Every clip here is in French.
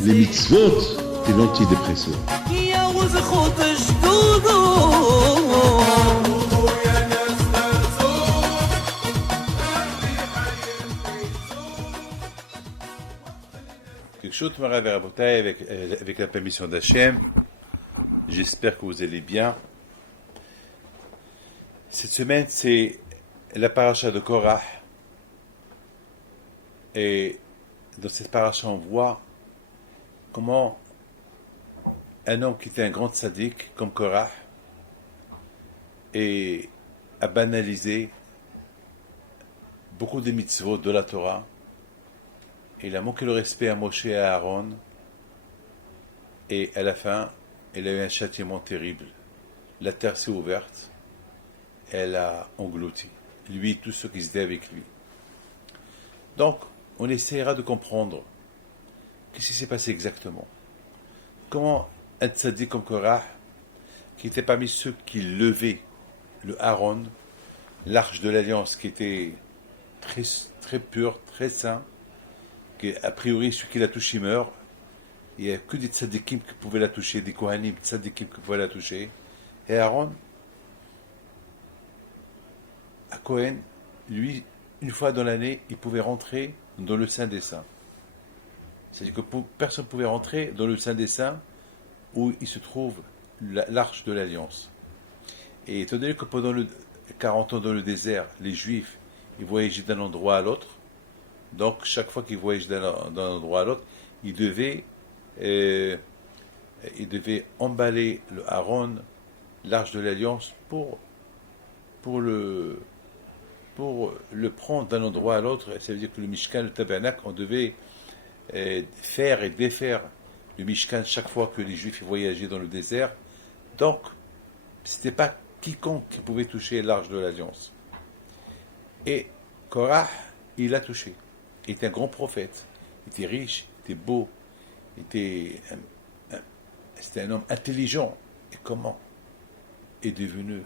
Les mitzvot et l'antidépresseur. Quelque chose me réveille à Botaï avec la permission d'Hachem. J'espère que vous allez bien. Cette semaine, c'est la paracha de Korah. Et dans cette paracha, on voit comment un homme qui était un grand tzaddik, comme Korah, et a banalisé beaucoup de mitzvot de la Torah. Il a manqué le respect à Moshe et à Aaron. Et à la fin, il a eu un châtiment terrible. La terre s'est ouverte. Elle a englouti. Lui et tous ceux qui étaient avec lui. Donc, on essaiera de comprendre qu'est-ce qui s'est passé exactement. Comment un tzaddik comme Korah, qui était parmi ceux qui levaient le Aaron, l'arche de l'alliance qui était très, très pure, très saint, a priori celui qui la touche il meurt. Il n'y a que des tzaddikim qui pouvaient la toucher, des kohanim tzaddikim qui pouvaient la toucher. Et Aaron, à Cohen, lui, une fois dans l'année, il pouvait rentrer dans le Saint des Saints. C'est-à-dire que personne ne pouvait rentrer dans le Saint des Saints où il se trouve l'arche de l'Alliance. Et étant donné que pendant 40 ans dans le désert, les Juifs, ils voyageaient d'un endroit à l'autre, donc chaque fois qu'ils voyageaient d'un endroit à l'autre, ils devaient emballer le Aaron, l'arche de l'Alliance, pour le prendre d'un endroit à l'autre. Ça veut dire que le Mishkan, le tabernacle, on devait faire et défaire le Mishkan chaque fois que les Juifs voyageaient dans le désert. Donc, ce n'était pas quiconque qui pouvait toucher l'arche de l'Alliance. Et Korah, il l'a touché. Il était un grand prophète. Il était riche, il était beau, c'était un homme intelligent. Et comment est devenu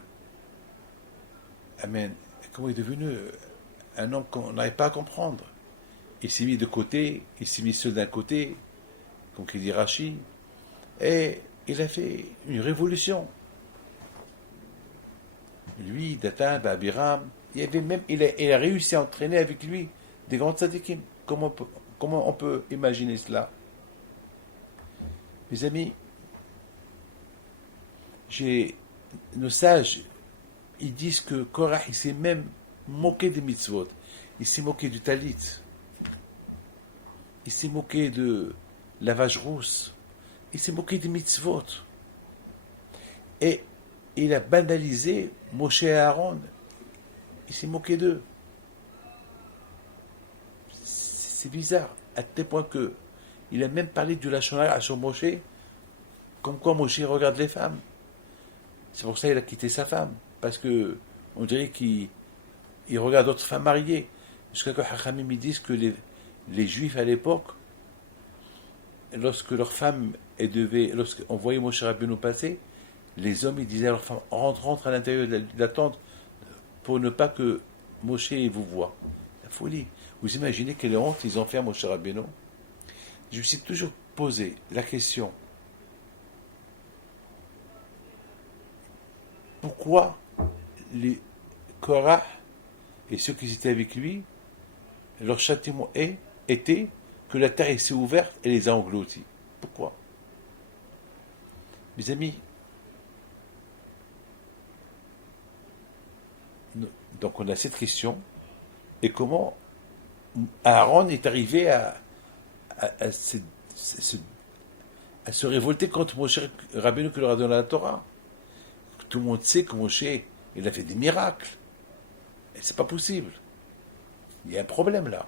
Amen. Comment est devenu un homme qu'on n'arrive pas à comprendre? Il s'est mis de côté, il s'est mis seul d'un côté, comme il dit Rashi, et il a fait une révolution. Lui, Dathan, Abiram, il a réussi à entraîner avec lui des grands tzadikim. Comment on peut imaginer cela? Mes amis, nos sages, ils disent que Korah, il s'est même moqué des mitzvot. Il s'est moqué du talit. Il s'est moqué de la vache rousse. Il s'est moqué des mitzvot. Et il a banalisé Moshe et Aaron. Il s'est moqué d'eux. C'est bizarre, à tel point que il a même parlé du Lachon Hara sur Moshe, comme quoi Moshe regarde les femmes. C'est pour ça qu'il a quitté sa femme. Parce que on dirait qu'il regarde d'autres femmes mariées. Jusqu'à que Hachamim disent que les Juifs à l'époque, lorsque leurs femmes lorsqu'on voyait Moshe Rabbeinu passer, les hommes ils disaient à leurs femmes rentre à l'intérieur de la tente pour ne pas que Moshe vous voie. La folie. Vous imaginez quelle honte ils ont fait à Moshe Rabbeinu? Je me suis toujours posé la question, pourquoi les Korah et ceux qui étaient avec lui, leur châtiment était que la terre s'est ouverte et les a engloutis. Pourquoi? Mes amis, donc on a cette question, et comment Aaron est arrivé à se révolter contre Moshe Rabbeinu qui leur a donné la Torah. Tout le monde sait que Moshe, il a fait des miracles. Et c'est pas possible. Il y a un problème là.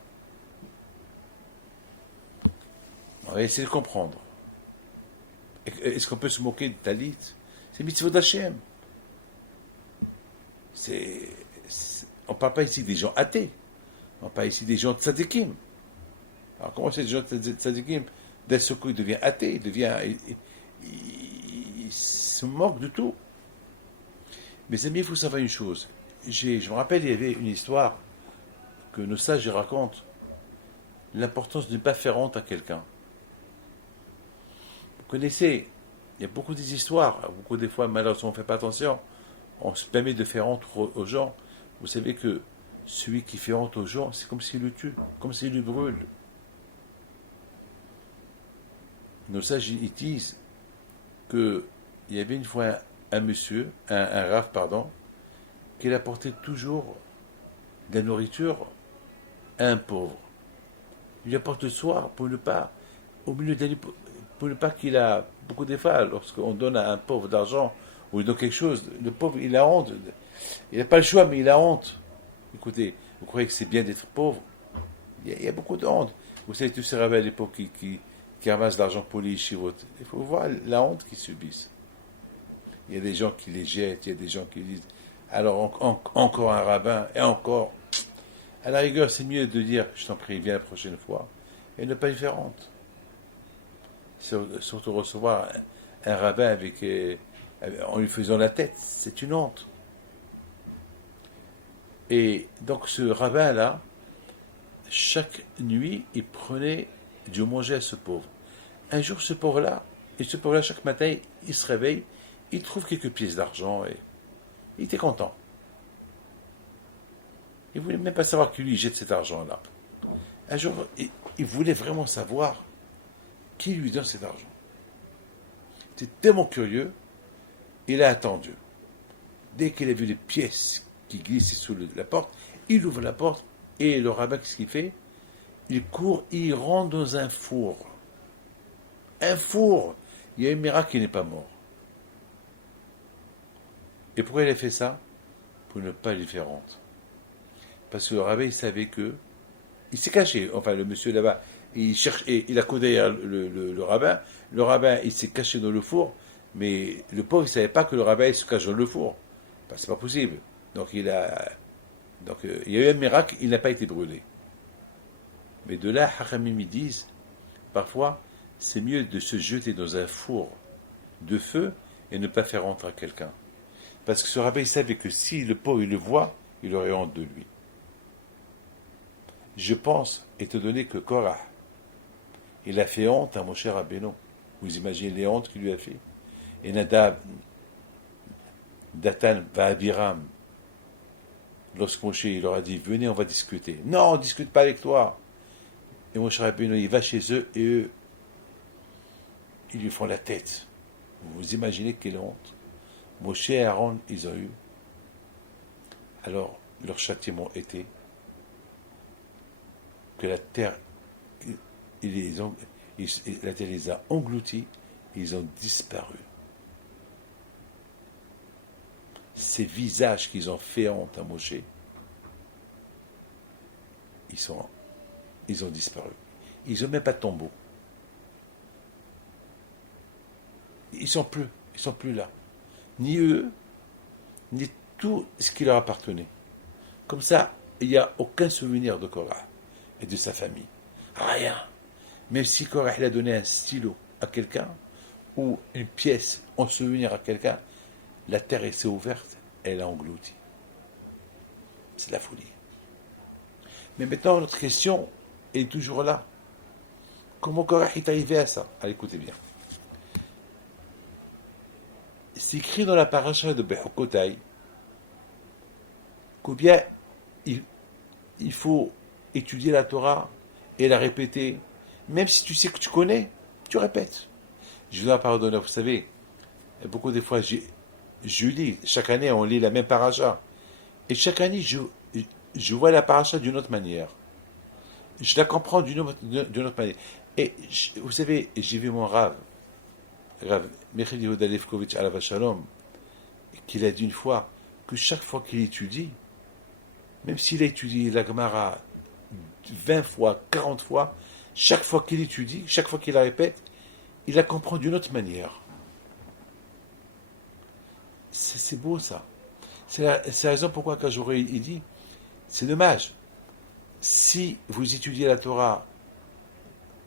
On va essayer de comprendre. Est-ce qu'on peut se moquer de Talit? C'est mitzvot d'Hachem. On ne parle pas ici des gens athées. On parle ici des gens tzadikim. Alors comment c'est des gens tzadikim? D'un seul coup, il devient athée, il se moque de tout. Mes amis, il faut savoir une chose. Je me rappelle, il y avait une histoire que nos sages y racontent, l'importance de ne pas faire honte à quelqu'un. Vous connaissez, il y a beaucoup des histoires, beaucoup des fois, malheureusement, on ne fait pas attention, on se permet de faire honte aux gens. Vous savez que celui qui fait honte aux gens, c'est comme s'il le tue, comme s'il le brûle. Nos sages ils disent qu'il y avait une fois un monsieur, un rave, pardon, qui apportait toujours de la nourriture à un pauvre. Il lui apporte le soir pour ne pas, au milieu de la nuit, pour ne pas qu'il a beaucoup d'efforts. Lorsqu'on donne à un pauvre de l'argent ou il donne quelque chose, le pauvre, il a honte. Il n'a pas le choix, mais il a honte. Écoutez, vous croyez que c'est bien d'être pauvre? Il y a beaucoup de honte. Vous savez, tous ces rabbins à l'époque qui ramassent l'argent pour les yeshivot. Il faut voir la honte qu'ils subissent. Il y a des gens qui les jettent, il y a des gens qui disent alors encore un rabbin, et encore. À la rigueur, c'est mieux de dire je t'en prie, viens la prochaine fois, et ne pas y faire honte. Surtout recevoir un rabbin en lui faisant la tête, c'est une honte. Et donc ce rabbin-là, chaque nuit, il prenait du manger à ce pauvre. Un jour, ce pauvre-là, chaque matin, il se réveille, il trouve quelques pièces d'argent et il était content. Il ne voulait même pas savoir qui lui jette cet argent-là. Un jour, il voulait vraiment savoir qui lui donne cet argent. Il était tellement curieux, il a attendu. Dès qu'il a vu les pièces qui glissaient sous la porte, il ouvre la porte et le rabbin, qu'est-ce qu'il fait? Il court, il rentre dans un four. Un four! Il y a un miracle qui n'est pas mort. Et pourquoi il a fait ça? Pour ne pas lui faire honte. Parce que le rabbin, il savait que... Il s'est caché, enfin le monsieur là-bas, il cherche, et il a couru derrière le rabbin. Le rabbin, il s'est caché dans le four, mais le pauvre, il ne savait pas que le rabbin, il se cache dans le four. Enfin, c'est pas possible. Donc il y a eu un miracle, il n'a pas été brûlé. Mais de là, Hachamim disent, parfois, c'est mieux de se jeter dans un four de feu et ne pas faire honte à quelqu'un. Parce que ce rabbin, il savait que si le pauvre, il le voit, il aurait honte de lui. Je pense, étant donné que Korah, il a fait honte à Moshe Rabbeinu. Vous imaginez les hontes qu'il lui a fait. Et Nadab, Datan, Abiram, lorsque Moshe il leur a dit, venez, on va discuter. Non, on ne discute pas avec toi. Et Moshe Rabbeinu, il va chez eux et eux, ils lui font la tête. Vous imaginez quelle honte. Moshe et Aaron, ils ont eu. Alors, leur châtiment était que la terre, la terre les a engloutis, ils ont disparu. Ces visages qu'ils ont fait honte à Moshe, ils ont disparu. Ils n'ont même pas de tombeau. Ils sont plus là. Ni eux, ni tout ce qui leur appartenait. Comme ça, il n'y a aucun souvenir de Korah et de sa famille. Rien. Même si Korah il a donné un stylo à quelqu'un, ou une pièce en souvenir à quelqu'un, la terre s'est ouverte, elle a englouti. C'est de la folie. Mais maintenant, notre question est toujours là. Comment Korah est arrivé à ça? Allez, écoutez bien. C'est écrit dans la paracha de Bechukotai qu'au bien il faut étudier la Torah et la répéter. Même si tu sais que tu connais, tu répètes. Je dois pardonner, vous savez, beaucoup de fois, je lis, chaque année on lit la même paracha. Et chaque année, je vois la paracha d'une autre manière. Je la comprends d'une autre manière. Et vous savez, j'ai vu mon Rav Michael Yehuda Lefkovitch Alav Shalom, qu'il a dit une fois que chaque fois qu'il étudie, même s'il a étudié la Gemara 20 fois, 40 fois, chaque fois qu'il étudie, chaque fois qu'il la répète, il la comprend d'une autre manière. C'est beau ça. C'est la raison pourquoi quand j'aurais dit, c'est dommage. Si vous étudiez la Torah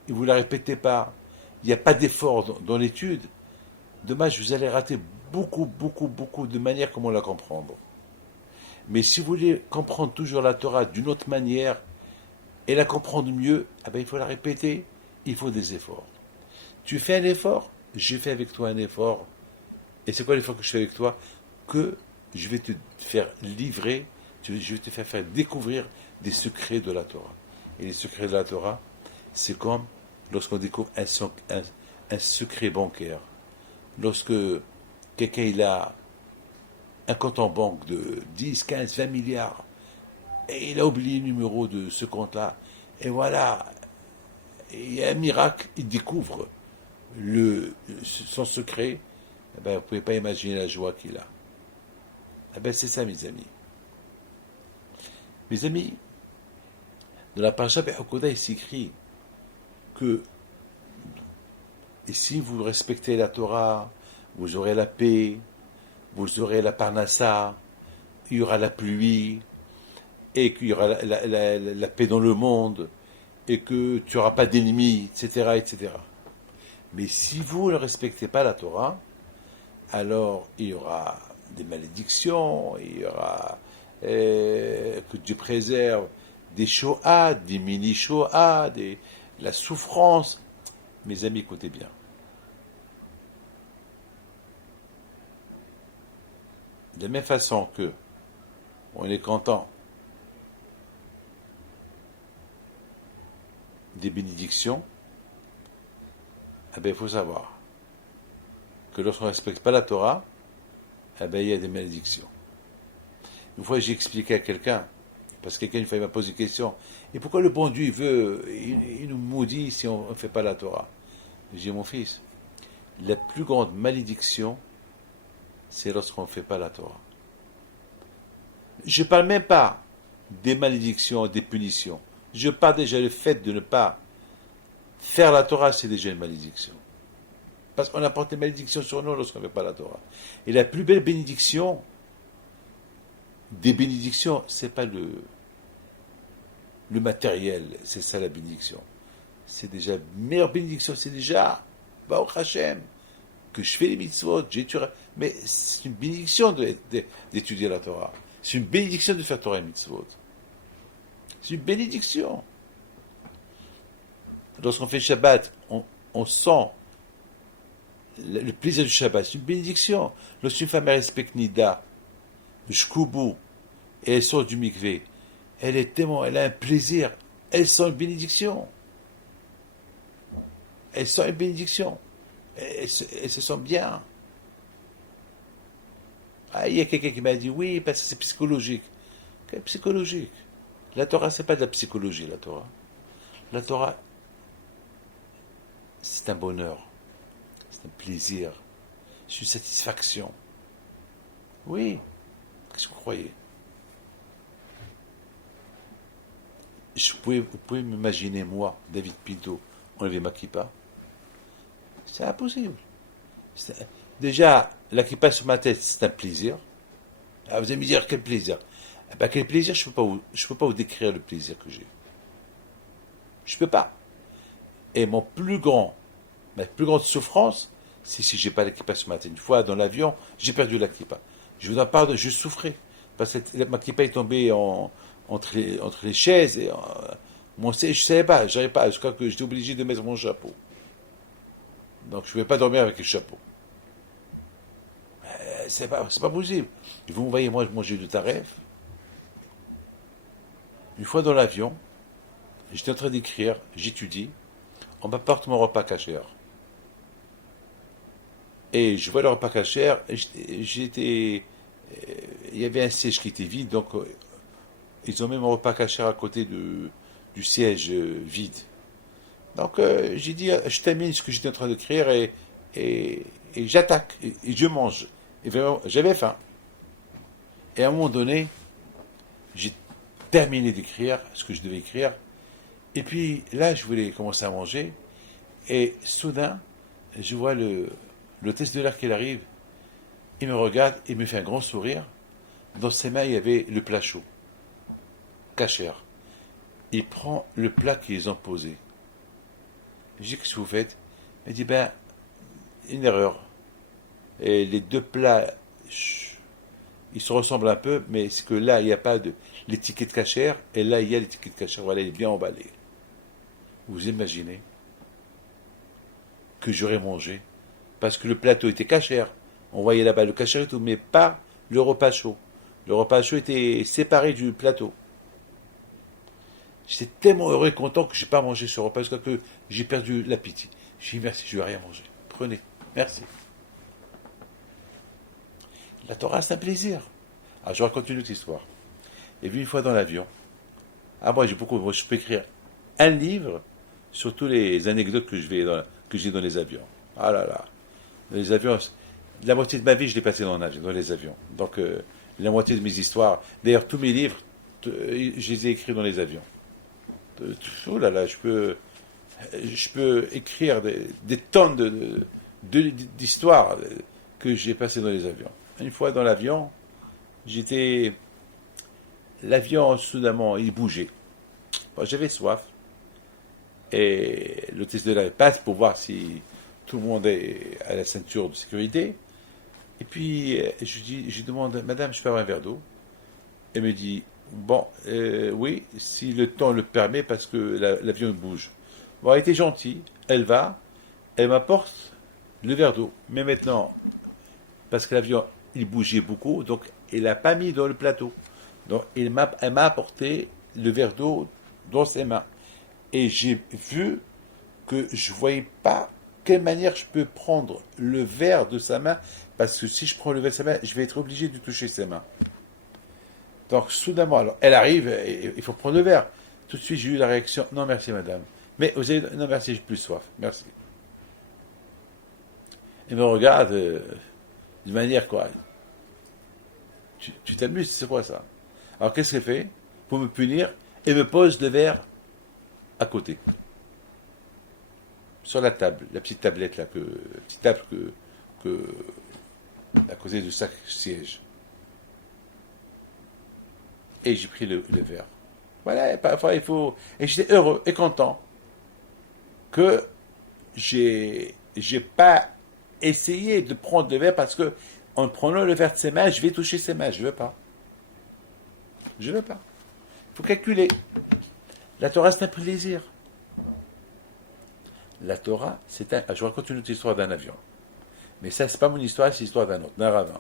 et vous ne la répétez pas, il n'y a pas d'effort dans l'étude, dommage, vous allez rater beaucoup de manières comment la comprendre. Mais si vous voulez comprendre toujours la Torah d'une autre manière et la comprendre mieux, eh ben, il faut la répéter, il faut des efforts. Tu fais un effort, je fais avec toi un effort. Et c'est quoi l'effort que je fais avec toi? Que je vais te faire livrer, je vais te faire découvrir des secrets de la Torah. Et les secrets de la Torah, c'est comme lorsqu'on découvre un secret bancaire. Lorsque quelqu'un il a un compte en banque de 10, 15, 20 milliards, et il a oublié le numéro de ce compte-là, et voilà, il y a un miracle, il découvre son secret, eh ben, vous ne pouvez pas imaginer la joie qu'il a. Eh ben, c'est ça, mes amis. Mes amis, dans la Parashat Be'Hakodah, il s'écrit que et si vous respectez la Torah, vous aurez la paix, vous aurez la parnassa, il y aura la pluie, et qu'il y aura la paix dans le monde, et que tu n'auras pas d'ennemis, etc., etc. Mais si vous ne respectez pas la Torah, alors il y aura des malédictions, il y aura que Dieu préserve des Shoah, des mini-Shoah, la souffrance. Mes amis, écoutez bien. De la même façon que on est content des bénédictions, eh bien, il faut savoir que lorsqu'on ne respecte pas la Torah, eh bien, il y a des malédictions. Une fois, j'ai expliqué à quelqu'un, parce que quelqu'un une fois il m'a posé une question, et pourquoi le bon Dieu il nous maudit si on ne fait pas la Torah? J'ai dit, mon fils, la plus grande malédiction, c'est lorsqu'on ne fait pas la Torah. Je ne parle même pas des malédictions, des punitions. Je parle déjà du fait de ne pas faire la Torah, c'est déjà une malédiction. Parce qu'on apporte des malédictions sur nous lorsqu'on ne fait pas la Torah. Et la plus belle bénédiction des bénédictions, c'est pas le matériel, c'est ça la bénédiction. C'est déjà, la meilleure bénédiction, c'est déjà, Baruch Hashem, que je fais les mitzvot, mais c'est une bénédiction d'étudier la Torah. C'est une bénédiction de faire Torah et mitzvot. C'est une bénédiction. Lorsqu'on fait Shabbat, on sent le plaisir du Shabbat. C'est une bénédiction. Lorsqu'une femme respecte Nida, Shkubu, et elle sort du mikvé, elle a un plaisir, elle sent une bénédiction. Elle sent une bénédiction. Elle se sent bien. Ah, il y a quelqu'un qui m'a dit, oui, parce que c'est psychologique. Quel psychologique? La Torah, c'est pas de la psychologie, la Torah. La Torah, c'est un bonheur, c'est un plaisir, c'est une satisfaction. Oui, qu'est-ce que vous croyez? Vous pouvez m'imaginer, moi, David Pinto, enlever ma kippa? C'est impossible. Déjà, la kippa sur ma tête, c'est un plaisir. Ah, vous allez me dire quel plaisir? Eh ben, quel plaisir? Je peux pas vous décrire le plaisir que j'ai. Je peux pas. Et ma plus grande souffrance, c'est si j'ai pas la kippa sur ma tête. Une fois dans l'avion, j'ai perdu la kippa. Je vous en parle, je souffrais parce que ma kippa est tombée entre les chaises et je savais pas, j'arrivais pas. Je crois que j'étais obligé de mettre mon chapeau. Donc je ne pouvais pas dormir avec le chapeau. C'est pas possible. Vous me voyez, moi, manger du taref. Une fois dans l'avion, j'étais en train d'écrire, j'étudie, on m'apporte mon repas cachère. Et je vois le repas cachère, il y avait un siège qui était vide, donc ils ont mis mon repas cachère à côté du siège vide. Donc j'ai dit, je termine ce que j'étais en train d'écrire et j'attaque, et je mange. Et vraiment, j'avais faim. Et à un moment donné, j'ai terminé d'écrire ce que je devais écrire. Et puis là, je voulais commencer à manger. Et soudain, je vois l'hôtesse de l'air qui arrive. Il me regarde, il me fait un grand sourire. Dans ses mains, il y avait le plat chaud, cachère. Il prend le plat qu'ils ont posé. Je dis, qu'est-ce que vous faites? Il dit, une erreur. Et les deux plats, ils se ressemblent un peu, mais c'est que là, il n'y a pas de l'étiquette cachère, et là, il y a l'étiquette cachère. Voilà, il est bien emballé. Vous imaginez que j'aurais mangé, parce que le plateau était cachère. On voyait là-bas le cachère et tout, mais pas le repas chaud. Le repas chaud était séparé du plateau. J'étais tellement heureux et content que je n'ai pas mangé ce repas jusqu'à que j'ai perdu l'appétit. J'ai dit merci, je ne vais rien manger. Prenez, merci. La Torah, c'est un plaisir. Alors, je raconte une autre histoire. Et vu une fois dans l'avion, moi je peux écrire un livre sur toutes les anecdotes que j'ai dans les avions. Ah là là. Les avions, la moitié de ma vie, je l'ai passé dans les avions. Donc, la moitié de mes histoires. D'ailleurs, tous mes livres, je les ai écrits dans les avions. Oh là là, je peux écrire des tonnes d'histoires que j'ai passées dans les avions. Une fois dans l'avion, l'avion, soudainement, il bougeait. Bon, j'avais soif. Et l'hôtesse de l'air passe pour voir si tout le monde est à la ceinture de sécurité. Et puis, je demande, Madame, je peux avoir un verre d'eau? Elle me dit, bon, oui, si le temps le permet, parce que l'avion bouge. Bon, elle était gentille, elle m'apporte le verre d'eau. Mais maintenant, parce que l'avion, il bougeait beaucoup, donc elle n'a pas mis dans le plateau. Donc, elle m'a apporté le verre d'eau dans ses mains. Et j'ai vu que je ne voyais pas quelle manière je peux prendre le verre de sa main, parce que si je prends le verre de sa main, je vais être obligé de toucher ses mains. Donc, soudainement, alors, elle arrive, et il faut prendre le verre. Tout de suite, j'ai eu la réaction, non merci madame. Mais vous avez, non merci, j'ai plus soif, merci. Elle me regarde d'une manière quoi. Tu t'amuses, c'est quoi ça? Alors, qu'est-ce qu'elle fait? Pour me punir, elle me pose le verre à côté. Sur la table, la petite tablette là, à côté de chaque siège. Et j'ai pris le verre. Voilà, parfois il faut. Et j'étais heureux et content que j'ai pas essayé de prendre le verre parce que en prenant le verre de ses mains, je vais toucher ses mains. Je veux pas. Je veux pas. Il faut calculer. La Torah, c'est un plaisir. La Torah, c'est un... Je raconte une autre histoire d'un avion. Mais ça, c'est pas mon histoire, c'est l'histoire d'un autre, d'un rabbin.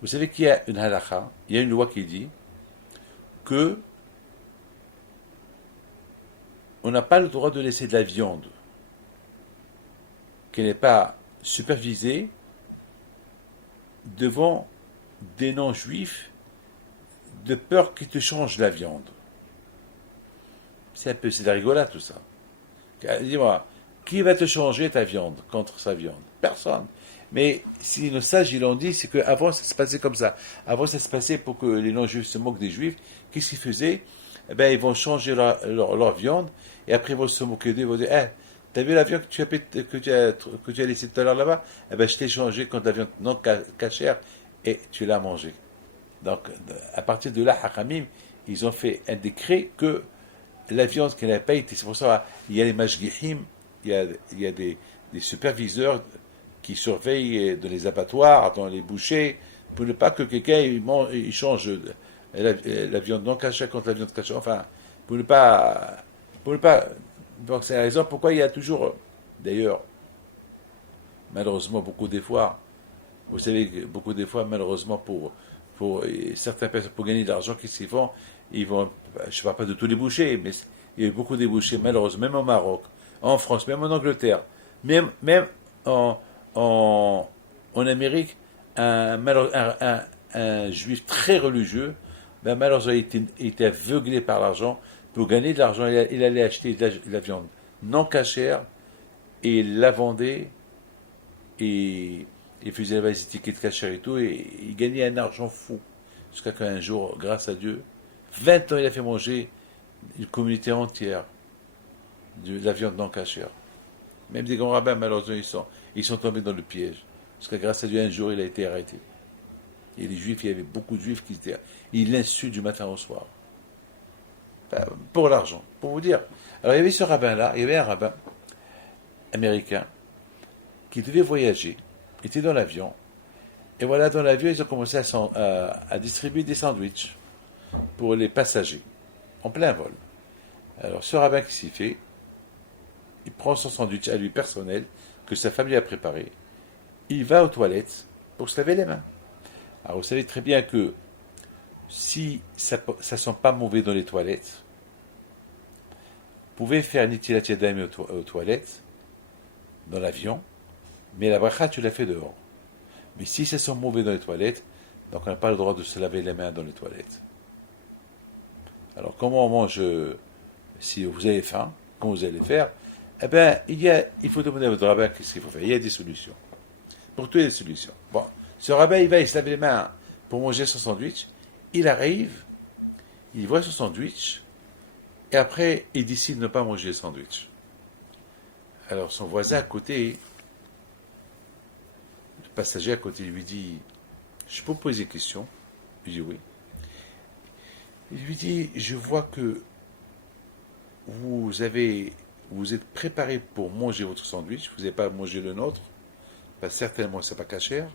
Vous savez qu'il y a une halakha, il y a une loi qui dit que on n'a pas le droit de laisser de la viande qui n'est pas supervisée devant des non-juifs de peur qu'ils te changent la viande. C'est de la rigolade tout ça. Dis-moi, qui va te changer ta viande contre sa viande? Personne. Mais si nos sages ils l'ont dit, c'est qu'avant ça se passait comme ça. Avant ça se passait pour que les non-juifs se moquent des juifs. Qu'est-ce qu'ils faisaient? Eh bien, ils vont changer leur viande et après ils vont se moquer d'eux. Ils vont dire, t'as vu la viande que tu as laissée tout à l'heure là-bas? Eh bien, je t'ai changé contre la viande non cachère et tu l'as mangée. Donc, à partir de là, Hachamim, ils ont fait un décret que la viande qui n'a pas été, c'est pour ça il y a les mashgichim, il y a des superviseurs qui surveillent dans les abattoirs, dans les bouchers, pour ne pas que quelqu'un il change la viande non cachée contre la viande cachée. Enfin, pour ne pas. Donc c'est la raison pourquoi il y a toujours, d'ailleurs, malheureusement beaucoup des fois, vous savez, beaucoup des fois, malheureusement pour certaines personnes, pour gagner de l'argent, qu'est-ce qu'ils font? Ils vont, je ne parle pas de tous les bouchers, mais il y a eu beaucoup de bouchers, malheureusement, même au Maroc, en France, même en Angleterre, même en Amérique, un juif très religieux, ben malheureusement, il était aveuglé par l'argent. Pour gagner de l'argent, il allait acheter de la viande non cachère et il la vendait et il faisait les étiquettes cachères et tout, et il gagnait un argent fou. Jusqu'à qu'un jour, grâce à Dieu, 20 ans, il a fait manger une communauté entière de la viande non cachère. Même des grands rabbins, malheureusement, ils sont tombés dans le piège. Parce que grâce à Dieu, un jour, il a été arrêté. Et les juifs, il y avait beaucoup de juifs qui étaient... Ils l'insultent du matin au soir. Enfin, pour l'argent, pour vous dire. Alors, il y avait ce rabbin-là, il y avait un rabbin américain qui devait voyager, était dans l'avion, Et voilà, dans l'avion, ils ont commencé à distribuer des sandwichs pour les passagers, en plein vol. Alors, ce rabbin qui s'y fait, il prend son sandwich à lui personnel, que sa famille a préparé, il va aux toilettes pour se laver les mains. Alors, vous savez très bien que si ça ne sent pas mauvais dans les toilettes, vous pouvez faire Nitilat Yadayim aux toilettes, dans l'avion, mais la bracha, tu l'as fait dehors. Mais si ça sent mauvais dans les toilettes, donc on n'a pas le droit de se laver les mains dans les toilettes. Alors, comment on mange, si vous avez faim, comment vous allez faire? Eh bien, il faut demander à votre rabbin qu'est-ce qu'il faut faire. Il y a des solutions. Pour tout, il y a des solutions. Bon, ce rabbin, il se lave les mains pour manger son sandwich. Il arrive, il voit son sandwich, et après, il décide de ne pas manger le sandwich. Alors, son voisin à côté, le passager à côté, lui dit, je peux vous poser une question? Il dit oui. Il lui dit, je vois que vous êtes préparé pour manger votre sandwich, vous n'avez pas mangé le nôtre, parce que certainement c'est pas cachère.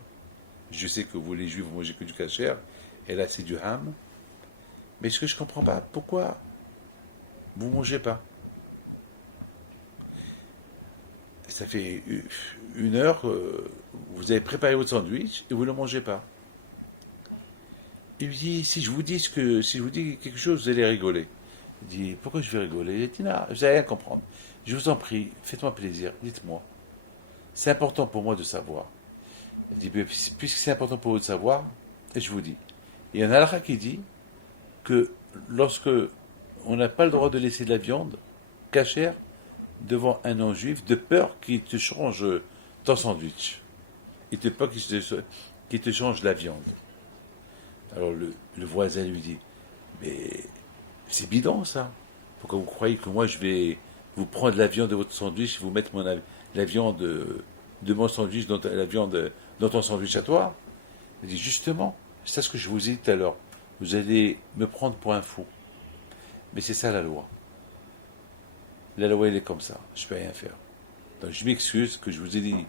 Je sais que vous les juifs vous mangez que du cachère, et là c'est du ham. Mais ce que je comprends pas, pourquoi vous mangez pas? Ça fait 1 heure que vous avez préparé votre sandwich et vous ne le mangez pas. Il lui dit, si je vous dis quelque chose, vous allez rigoler. Il dit, pourquoi je vais rigoler? Il dit, non, vous n'allez rien comprendre. Je vous en prie, faites-moi plaisir, dites-moi. C'est important pour moi de savoir. Il dit, puisque c'est important pour vous de savoir, et je vous dis. Il y a un halakha qui dit que lorsque on n'a pas le droit de laisser de la viande cachère devant un non-juif, de peur qu'il te change ton sandwich. Et de peur qu'il te change la viande. Alors le voisin lui dit, mais c'est bidon ça. Pourquoi vous croyez que moi je vais vous prendre la viande de votre sandwich et vous mettre la viande de mon sandwich dans la viande dans ton sandwich à toi? Il dit justement, c'est ce que je vous ai dit tout à l'heure. Vous allez me prendre pour un fou. Mais c'est ça la loi. La loi elle est comme ça. Je ne peux rien faire. Donc je m'excuse que je vous ai dit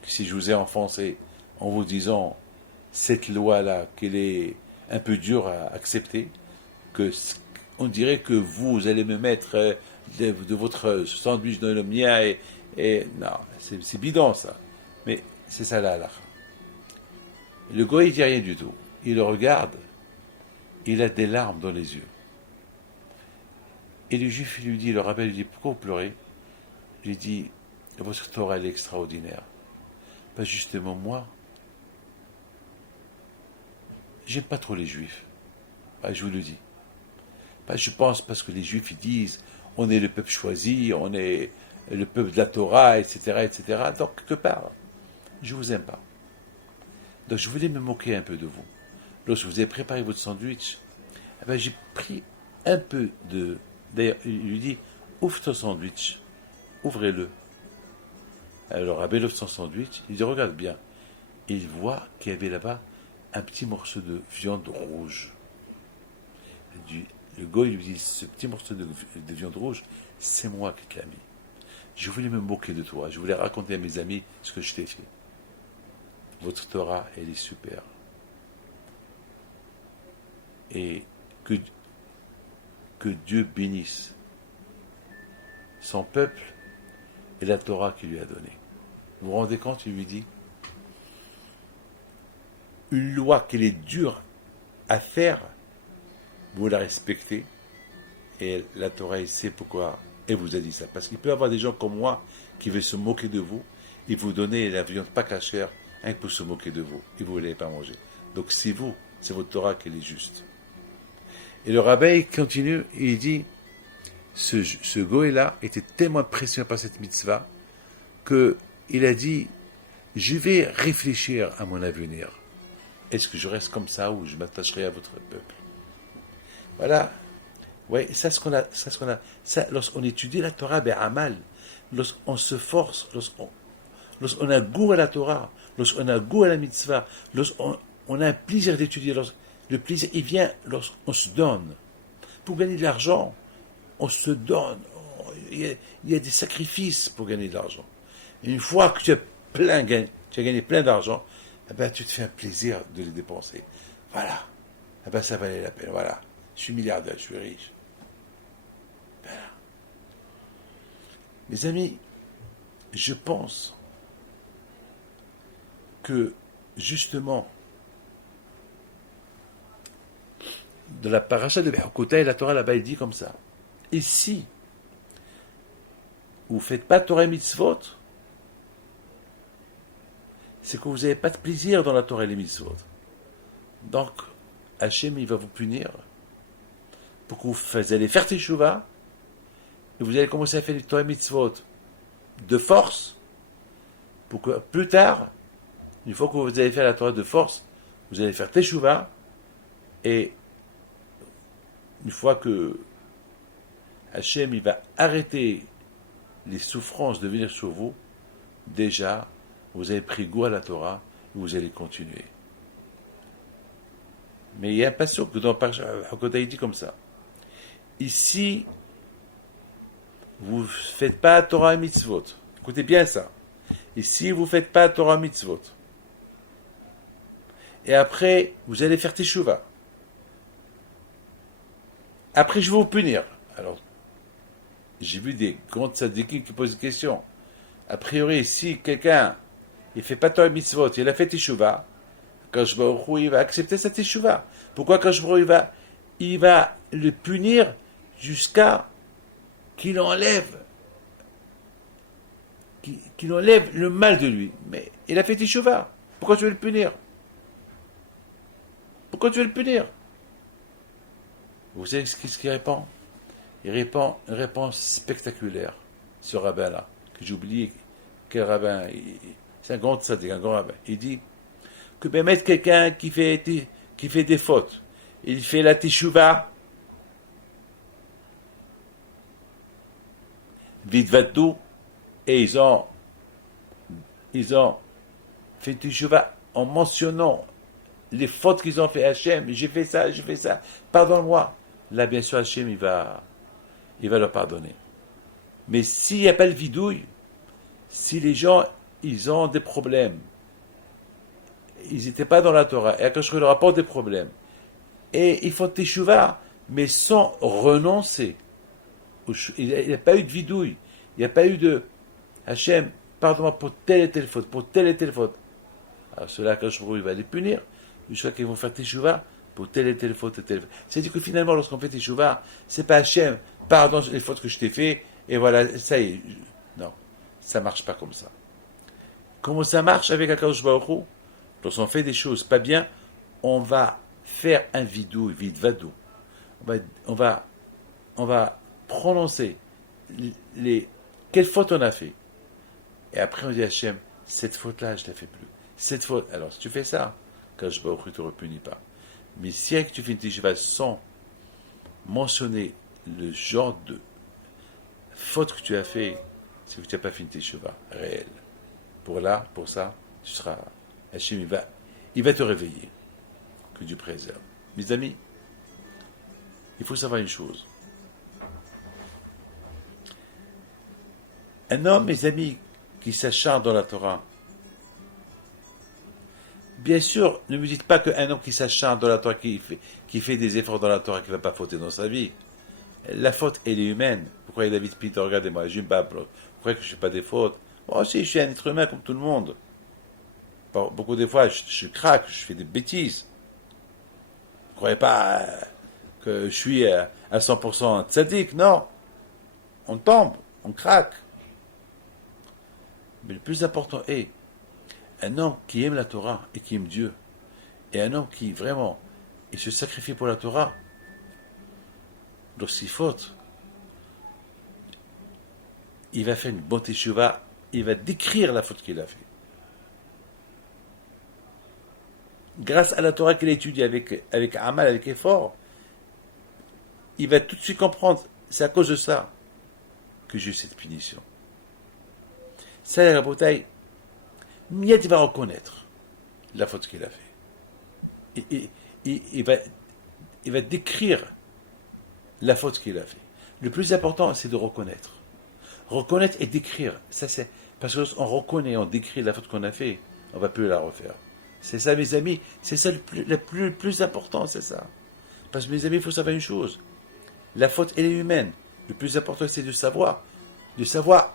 que si je vous ai offensé en vous disant cette loi-là, qu'elle est un peu dure à accepter, on dirait que vous allez me mettre de votre sandwich dans le mien et non, c'est bidon ça. Mais c'est ça la halakha. Le goy il dit rien du tout. Il le regarde, il a des larmes dans les yeux. Et le juif lui dit, le rabbin lui dit, pourquoi vous pleurez? Il lui dit, votre Torah elle est extraordinaire. Pas justement moi. J'aime pas trop les juifs. Je vous le dis. Je pense parce que les juifs ils disent on est le peuple choisi, on est le peuple de la Torah, etc., etc. Donc, quelque part, je vous aime pas. Donc, je voulais me moquer un peu de vous. Lorsque vous avez préparé votre sandwich, j'ai pris un peu de... D'ailleurs, il lui dit, ouvre ton sandwich, ouvrez-le. Alors, Rabbi ouvre son sandwich, il dit, regarde bien. Et il voit qu'il y avait là-bas un petit morceau de viande rouge. Le goy lui dit, ce petit morceau de viande rouge, c'est moi qui te l'ai mis. Je voulais me moquer de toi, je voulais raconter à mes amis ce que je t'ai fait. Votre Torah, elle est super. Et que Dieu bénisse son peuple et la Torah qu'il lui a donnée. Vous vous rendez compte, il lui dit, une loi qu'elle est dure à faire, vous la respectez, et la Torah, elle sait pourquoi elle vous a dit ça. Parce qu'il peut y avoir des gens comme moi qui veulent se moquer de vous, et vous donner la viande pas cachère, rien que pour se moquer de vous, et vous ne l'avez pas mangé. Donc c'est vous, c'est votre Torah qui est juste. Et le rabbin continue, et il dit, ce goé-là était tellement impressionné par cette mitzvah, qu'il a dit, je vais réfléchir à mon avenir. Est-ce que je reste comme ça ou je m'attacherai à votre peuple? Voilà. Ouais, ça, lorsqu'on étudie la Torah, Amal, lorsqu'on se force, lorsqu'on a goût à la Torah, lorsqu'on a goût à la mitzvah, lorsqu'on a un plaisir d'étudier, le plaisir, il vient lorsqu'on se donne. Pour gagner de l'argent, on se donne. Il y a des sacrifices pour gagner de l'argent. Et une fois que tu as gagné plein d'argent, eh ben, tu te fais un plaisir de les dépenser. Voilà. Eh ben, ça valait la peine. Voilà. Je suis milliardaire, je suis riche. Voilà. Mes amis, je pense que, justement, de la paracha de Behokotay, la Torah là-bas, elle dit comme ça. Et si vous ne faites pas Torah et Mitzvot, c'est que vous n'avez pas de plaisir dans la Torah et les Mitzvot. Donc, Hachem, il va vous punir pour que vous allez faire Teshuvah et vous allez commencer à faire les Torah et Mitzvot de force pour que plus tard, une fois que vous allez faire la Torah de force, vous allez faire Teshuvah et une fois que Hachem, il va arrêter les souffrances de venir sur vous, déjà, vous avez pris goût à la Torah et vous allez continuer. Mais il y a un passage que dans Hakotai dit comme ça. Ici, vous ne faites pas Torah et Mitzvot. Écoutez bien ça. Ici, vous ne faites pas Torah et Mitzvot. Et après, vous allez faire Teshuvah. Après, je vais vous punir. Alors, j'ai vu des grands tzadikim qui posent des questions. A priori, si quelqu'un il ne fait pas Torah et Mitzvot, il a fait Teshuvah, Kadosh Baruch Hu, il va accepter sa Teshuvah. Pourquoi Kadosh Baruch Hu, il va le punir jusqu'à qu'il enlève le mal de lui. Mais il a fait Teshuvah. Pourquoi tu veux le punir? Pourquoi tu veux le punir? Vous savez ce qu'il répond? Il répond une réponse spectaculaire, ce rabbin-là, que j'ai oublié quel rabbin. C'est un grand tzaddik, un grand rabbin. Il dit que ben mettre quelqu'un qui fait des fautes, il fait la teshuvah, vidvadou, et ils ont fait teshuvah en mentionnant les fautes qu'ils ont fait à Hachem. J'ai fait ça, pardonne-moi. Là, bien sûr, Hachem, il va leur pardonner. Mais s'il n'y a pas le vidouille, si les gens, ils ont des problèmes, ils n'étaient pas dans la Torah, et Akash leur apporte des problèmes, et ils font teshuvah, mais sans renoncer. Il n'y a pas eu de vidouille, il n'y a pas eu de Hachem, pardonne-moi pour telle et telle faute, Alors cela, Akash il va les punir, jusqu'à qu'ils vont faire teshuvah pour telle et telle faute et telle faute. C'est-à-dire que finalement, lorsqu'on fait teshuvah, c'est pas Hachem, pardon les fautes que je t'ai fait, et voilà, ça y est. Non, ça ne marche pas comme ça. Comment ça marche avec Akadosh Baruch Hu? Lorsqu'on fait des choses pas bien, on va faire un vidvadou. On va prononcer quelle faute on a fait. Et après on dit à Hachem, cette faute-là, je ne la fais plus. Cette faute, alors si tu fais ça, Akadosh Baruch Hu ne te repunit pas. Mais si tu fais une teshuvah sans mentionner le genre de faute que tu as fait, c'est que tu n'as pas fait une teshuvah réelle. Pour ça, tu seras, Hachem, il va te réveiller. Que Dieu préserve. Mes amis, il faut savoir une chose. Un homme, mes amis, qui s'acharne dans la Torah, bien sûr, ne me dites pas qu'un homme qui s'acharne dans la Torah, qui fait des efforts dans la Torah, qui ne va pas fauter dans sa vie. La faute, elle est humaine. Vous croyez David Peter, regardez-moi, je ne vous croyez que je ne fais pas des fautes? Moi aussi, je suis un être humain comme tout le monde. Bon, beaucoup de fois, je craque, je fais des bêtises. Vous ne croyez pas que je suis à 100% tzaddik? Non. On tombe, on craque. Mais le plus important est un homme qui aime la Torah et qui aime Dieu, et un homme qui vraiment il se sacrifie pour la Torah, lorsqu'il faute, il va faire une bonne teshuvah, il va décrire la faute qu'il a fait. Grâce à la Torah qu'il a étudiée avec amal, avec effort, il va tout de suite comprendre, c'est à cause de ça que j'ai eu cette punition. Ça, la bataille, Miet va reconnaître la faute qu'il a fait. Il va décrire la faute qu'il a fait. Le plus important, c'est de reconnaître. Reconnaître et décrire. Ça, c'est parce qu'on reconnaît, on décrit la faute qu'on a fait, on ne va plus la refaire. C'est ça, mes amis. C'est ça le plus important, c'est ça. Parce que, mes amis, il faut savoir une chose. La faute, elle est humaine. Le plus important, c'est de savoir. De savoir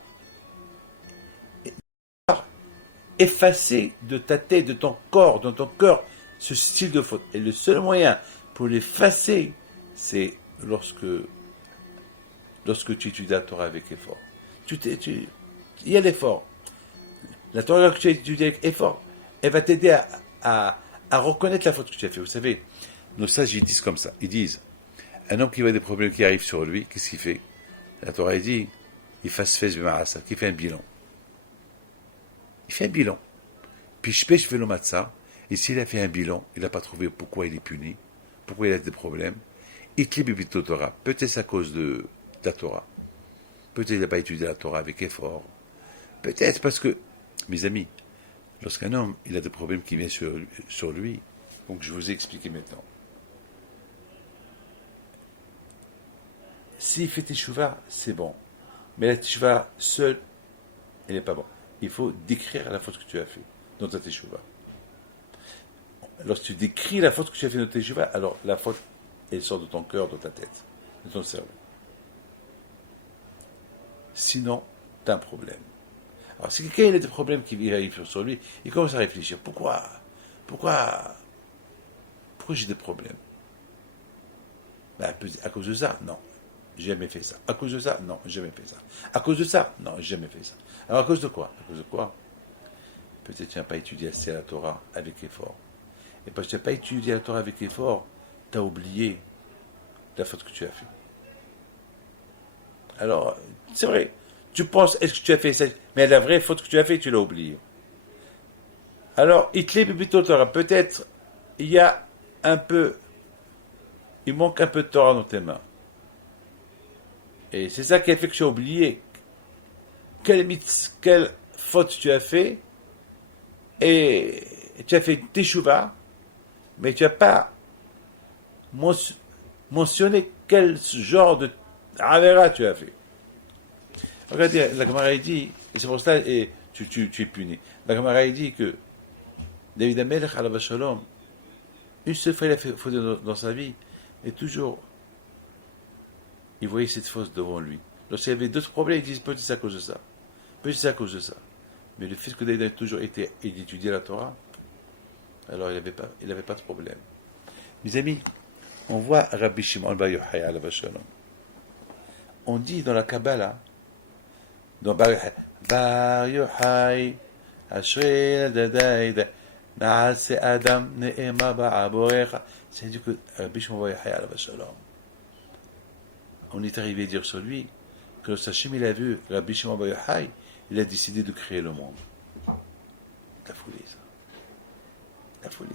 effacer de ta tête, de ton corps, dans ton cœur, ce style de faute. Et le seul moyen pour l'effacer, c'est lorsque tu étudies la Torah avec effort. Il y a l'effort. La Torah que tu étudies avec effort, elle va t'aider à reconnaître la faute que tu as fait. Vous savez, nos sages, ils disent comme ça. Ils disent, un homme qui voit des problèmes qui arrivent sur lui, qu'est-ce qu'il fait? La Torah, il dit, il fasse fes b'ma'asa, qu'il fait un bilan. Il fait un bilan. Puis je pêche le matzah, et s'il a fait un bilan, il n'a pas trouvé pourquoi il est puni, pourquoi il a des problèmes. Il clip bibito Torah. Peut-être c'est à cause de la Torah. Peut-être il n'a pas étudié la Torah avec effort. Peut-être parce que, mes amis, lorsqu'un homme il a des problèmes qui viennent sur lui, donc je vous ai expliqué maintenant. S'il fait teshuva, c'est bon. Mais la teshuva seule, elle n'est pas bon. Il faut décrire la faute que tu as fait dans ta teshuva. Lorsque tu décris la faute que tu as fait dans ta teshuva, alors la faute, elle sort de ton cœur, de ta tête, de ton cerveau. Sinon, tu as un problème. Alors, si quelqu'un a des problèmes qui arrivent sur lui, il commence à réfléchir. Pourquoi j'ai des problèmes? Ben, à cause de ça, non. J'ai jamais fait ça. À cause de ça, non, j'ai jamais fait ça. À cause de ça, non, j'ai jamais fait ça. Alors à cause de quoi? À cause de quoi? Peut-être que tu n'as pas étudié assez la Torah avec effort. Et parce que tu n'as pas étudié la Torah avec effort, tu as oublié la faute que tu as faite. Alors, c'est vrai, tu penses, est-ce que tu as fait ça? Mais la vraie faute que tu as faite, tu l'as oubliée. Alors, Hitler Bibito Torah, peut-être, il manque un peu de Torah dans tes mains. Et c'est ça qui a fait que tu as oublié quelle faute tu as fait, et tu as fait teshuva, mais tu n'as pas mentionné quel genre de avera tu as fait. Regardez, la Gemara dit, et c'est pour cela et tu es puni. La Gemara dit que David Amelech, alav shalom, une seule fois il a fait faute dans sa vie, et toujours il voyait cette faute devant lui. Lorsqu'il y avait d'autres problèmes, il disait peut-être c'est à cause de ça. Peut-être c'est à cause de ça. Mais le fait que David a toujours été étudié la Torah, alors il n'avait pas de problème. Mes amis, on voit Rabbi Shimon bar Yochai alav shalom. On dit dans la Kabbalah, dans bar Yochai, Ashrei Dadaïda, Naase Adam Ne'ema Ba'aborecha. C'est-à-dire que Rabbi Shimon bar Yochai alav shalom, on est arrivé à dire sur lui que lorsque Hachem il a vu Rabbi Shimon bar Yochai, il a décidé de créer le monde. La folie, ça. La folie.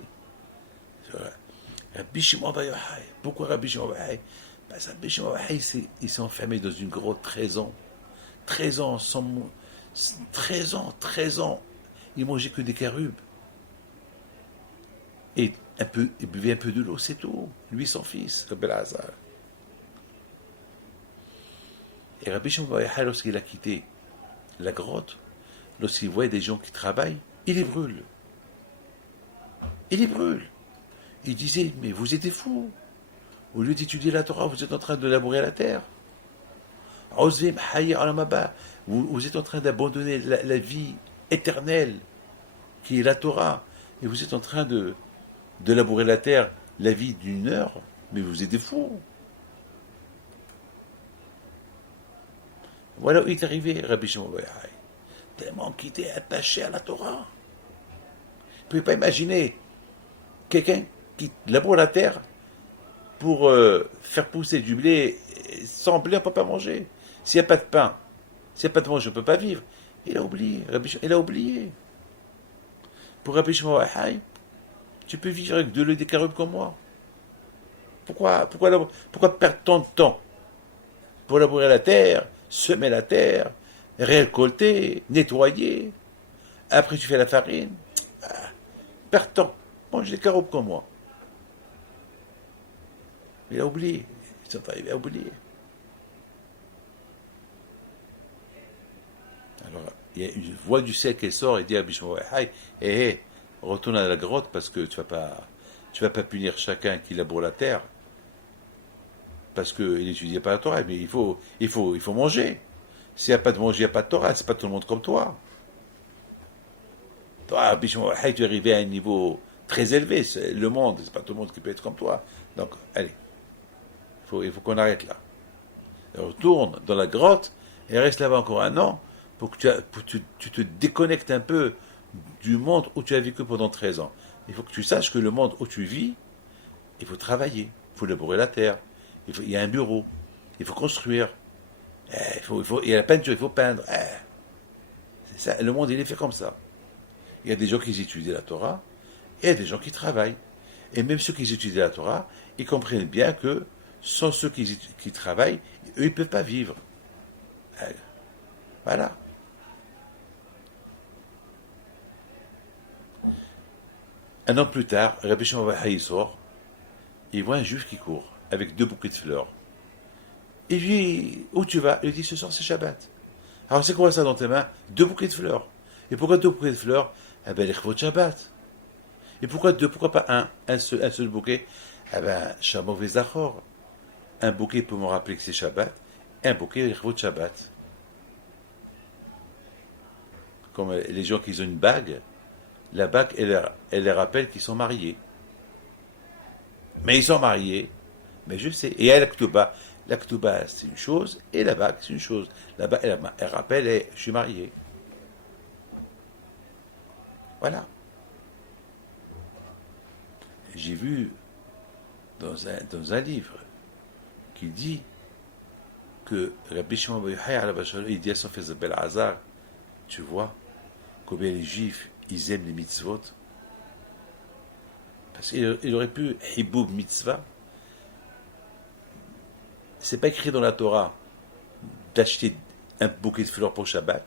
Rabbi Shimon bar Yochai. Pourquoi Rabbi Shimon bar Yochai? Parce que Rabbi Shimon bar Yochai, il s'est enfermé dans une grotte 13 ans. 13 ans, 13 ans. Il mangeait que des carubes. Et il buvait un peu de l'eau, c'est tout. Lui, son fils, Rabbi Elazar. Et Rabbi Shimon bar Yochai, lorsqu'il a quitté la grotte, lorsqu'il voit des gens qui travaillent, il les brûle. Il les brûle. Il disait, mais vous êtes des fous. Au lieu d'étudier la Torah, vous êtes en train de labourer la terre. Vous êtes en train d'abandonner la vie éternelle, qui est la Torah. Et vous êtes en train de labourer la terre, la vie d'une heure. Mais vous êtes des fous. Voilà où il est arrivé, Rabbi Shimon bar Yochai. Tellement qu'il était attaché à la Torah. Vous ne pouvez pas imaginer quelqu'un qui laboure la terre pour faire pousser du blé. Sans blé, on ne peut pas manger. S'il n'y a pas de pain, s'il n'y a pas de manger, on ne peut pas vivre. Il a oublié. Il a oublié. Pour Rabbi Shimon bar Yochai, tu peux vivre avec de l'eau et des carubes comme moi. Pourquoi perdre tant de temps pour labourer la terre, semer la terre, récolter, nettoyer? Après, tu fais la farine. Perds temps. Mange des carubes comme moi. Il a oublié. Il a oublié. Alors, il y a une voix du ciel qui sort et dit à Rabbi Shimon bar Yochai, retourne à la grotte parce que tu vas pas punir chacun qui laboure la terre parce qu'il n'étudiait pas la Torah. Mais il faut manger. S'il n'y a pas de manger, il n'y a pas de Torah. C'est pas tout le monde comme toi. Toi, Bishon, tu es arrivé à un niveau très élevé. C'est le monde, c'est pas tout le monde qui peut être comme toi. Donc, allez, il faut qu'on arrête là. Retourne dans la grotte et reste là-bas encore un an pour que tu te déconnectes un peu du monde où tu as vécu pendant 13 ans. Il faut que tu saches que le monde où tu vis, il faut travailler, il faut labourer la terre, il y a un bureau, il faut construire, il y a la peinture, il faut peindre. C'est ça, le monde il est fait comme ça. Il y a des gens qui étudient la Torah et il y a des gens qui travaillent. Et même ceux qui étudient la Torah, ils comprennent bien que sans ceux qui travaillent, eux ils ne peuvent pas vivre. Voilà. Un an plus tard, Rabbi Shimon bar Yochai sort, il voit un juif qui court avec 2 bouquets de fleurs. Il lui dit, où tu vas? Il lui dit, ce soir c'est Shabbat. Alors c'est quoi ça dans tes mains? 2 bouquets de fleurs. Et pourquoi 2 bouquets de fleurs? Eh bien, les chevaux de Shabbat. Et pourquoi 2? Pourquoi pas un seul bouquet? Eh bien, Shamor Vezachor. Un bouquet pour me rappeler que c'est Shabbat, et un bouquet les chevaux de Shabbat. Comme les gens qui ont une bague, la bague, elle les rappelle qu'ils sont mariés. Mais ils sont mariés, mais je sais. Et il y a la Ktuba. La Ktuba, c'est une chose, et la bague, c'est une chose. La bague, elle rappelle, je suis marié. Voilà. J'ai vu dans un livre qui dit que Rabbi Shimon bar Yochai, il dit à son fils Belazar, tu vois, combien les Juifs, ils aiment les mitzvot. Parce qu'il aurait pu Hiboub mitzvah. C'est pas écrit dans la Torah d'acheter un bouquet de fleurs pour Shabbat.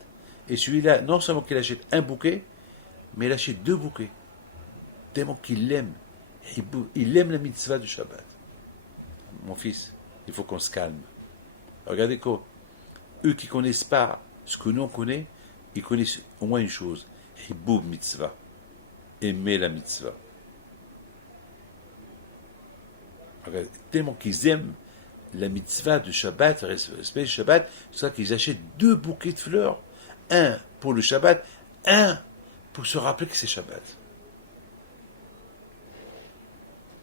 Et celui-là, non seulement qu'il achète un bouquet, mais il achète 2 bouquets. Tellement qu'il l'aime. Il aime la mitzvah du Shabbat. Mon fils, il faut qu'on se calme. Regardez quoi. Eux qui ne connaissent pas ce que nous on connaît, ils connaissent au moins une chose. Hiboub mitzvah. Aimer la mitzvah. Regardez, tellement qu'ils aiment la mitzvah du Shabbat, le respect du Shabbat, c'est ça qu'ils achètent 2 bouquets de fleurs. Un pour le Shabbat, un pour se rappeler que c'est Shabbat.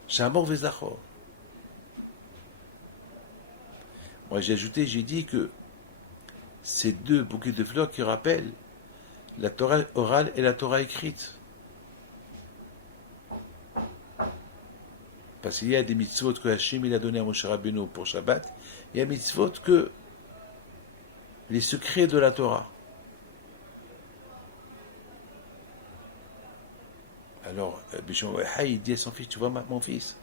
Shamor Vezachor. Moi j'ai dit que ces 2 bouquets de fleurs qui rappellent la Torah orale et la Torah écrite. Parce qu'il y a des mitzvot que Hachem il a donné à Moshe Rabbeinu pour Shabbat, il y a des mitzvot que les secrets de la Torah. Alors, Bishon il dit à son fils, tu vois mon fils,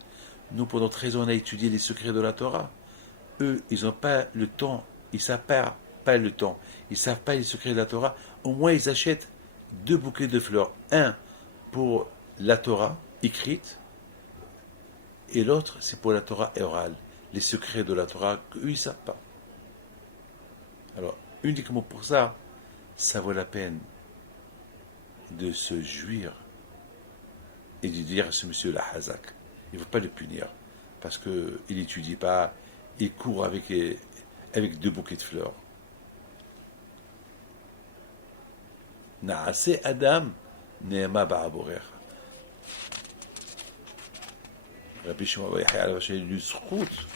nous pendant 13 ans on a étudié les secrets de la Torah. Eux, ils n'ont pas le temps, ils ne savent pas le temps, ils ne savent pas les secrets de la Torah. Au moins ils achètent 2 bouquets de fleurs. Un pour la Torah écrite, et l'autre c'est pour la Torah orale, les secrets de la Torah qu'eux ils ne savent pas. Alors, uniquement pour ça, ça vaut la peine de se jouir et de dire à ce monsieur la Hazak, il ne faut pas le punir, parce qu'il n'étudie pas, il court avec 2 bouquets de fleurs. Naase Adam Neema Ba'aborer. Rabbi Shimon bar Yochai lui s'route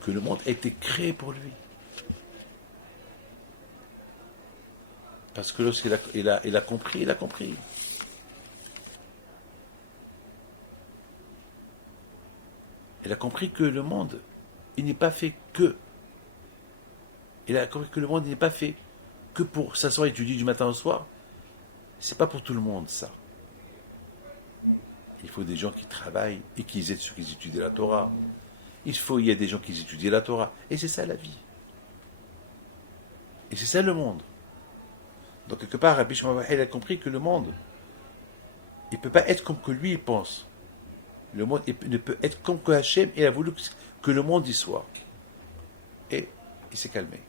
que le monde a été créé pour lui. Parce que lorsqu'il a compris, il a compris. Il a compris que le monde, il n'est pas fait que. Il a compris que le monde n'est pas fait que pour s'asseoir et étudier du matin au soir. C'est pas pour tout le monde, ça. Il faut des gens qui travaillent et qui aident ceux qui étudient la Torah. Il y a des gens qui étudient la Torah. Et c'est ça la vie. Et c'est ça le monde. Donc quelque part, Rabbi Shimon bar Yochai, il a compris que le monde, il ne peut pas être comme que lui il pense. Le monde ne peut être comme que Hachem il a voulu que le monde y soit. Et il s'est calmé.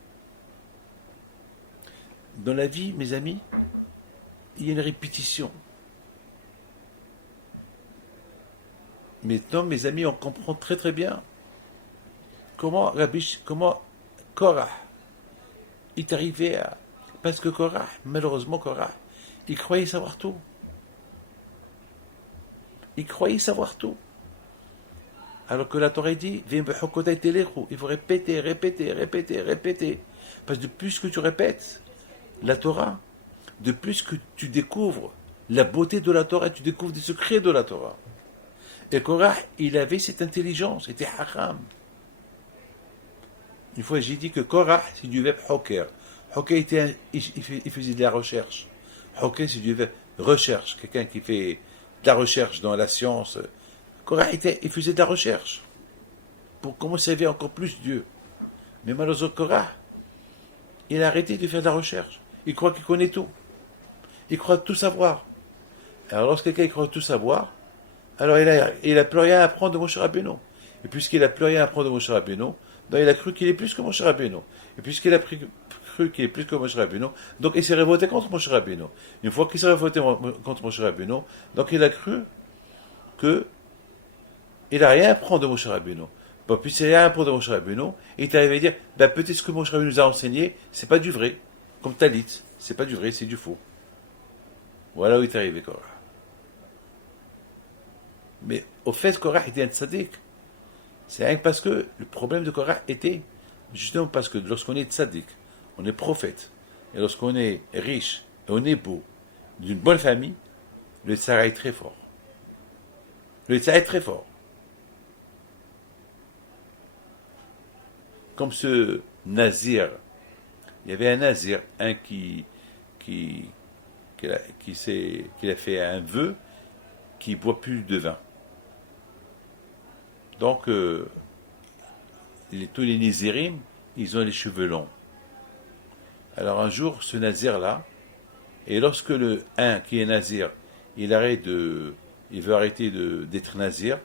Dans la vie, mes amis, il y a une répétition. Maintenant, mes amis, on comprend très très bien comment Korah est arrivé à... Parce que Korah, malheureusement Korah, il croyait savoir tout. Il croyait savoir tout. Alors que la Torah dit, il faut répéter, répéter, répéter, répéter. Parce que de plus que tu répètes la Torah, de plus que tu découvres la beauté de la Torah, tu découvres des secrets de la Torah. Et Korah, il avait cette intelligence, il était haram. Une fois, j'ai dit que Korah, c'est du verbe hoker. Hoker, il faisait de la recherche. Hoker, c'est du verbe recherche. Quelqu'un qui fait de la recherche dans la science. Korah, il faisait de la recherche pour comment servir encore plus Dieu. Mais malheureusement, Korah, il a arrêté de faire de la recherche. Il croit qu'il connaît tout. Il croit tout savoir. Alors, lorsque quelqu'un croit tout savoir, alors il a plus rien à apprendre de Moshe Rabbeinu. Et puisqu'il n'a plus rien à apprendre de Moshe Rabbeinu, donc il a cru qu'il est plus que Moshe Rabbeinu. Et puisqu'il a cru qu'il est plus que Moshe Rabbeinu, donc il s'est révolté contre Moshe Rabbeinu. Une fois qu'il s'est révolté contre Moshe Rabbeinu, donc il a cru que il n'a rien à apprendre de Moshe Rabbeinu. Bon, puisqu'il n'a rien à apprendre de Moshe Rabbeinu, il est arrivé à dire, peut-être ce que Moshe Rabbeinu nous a enseigné, c'est pas du vrai. Comme Talit, c'est pas du vrai, c'est du faux. Voilà où il est arrivé, Korah. Mais au fait, Korah était un tzaddik. C'est rien que parce que le problème de Korah était, justement parce que lorsqu'on est tzaddik, on est prophète, et lorsqu'on est riche, et on est beau, d'une bonne famille, le tzara est très fort. Le tzara est très fort. Comme ce nazir, il y avait un nazir, qui a fait un vœu qui ne boit plus de vin. Donc, tous les Nézirim, ils ont les cheveux longs. Alors un jour, ce nazir-là, et lorsque le qui est nazir, il veut arrêter d'être nazir,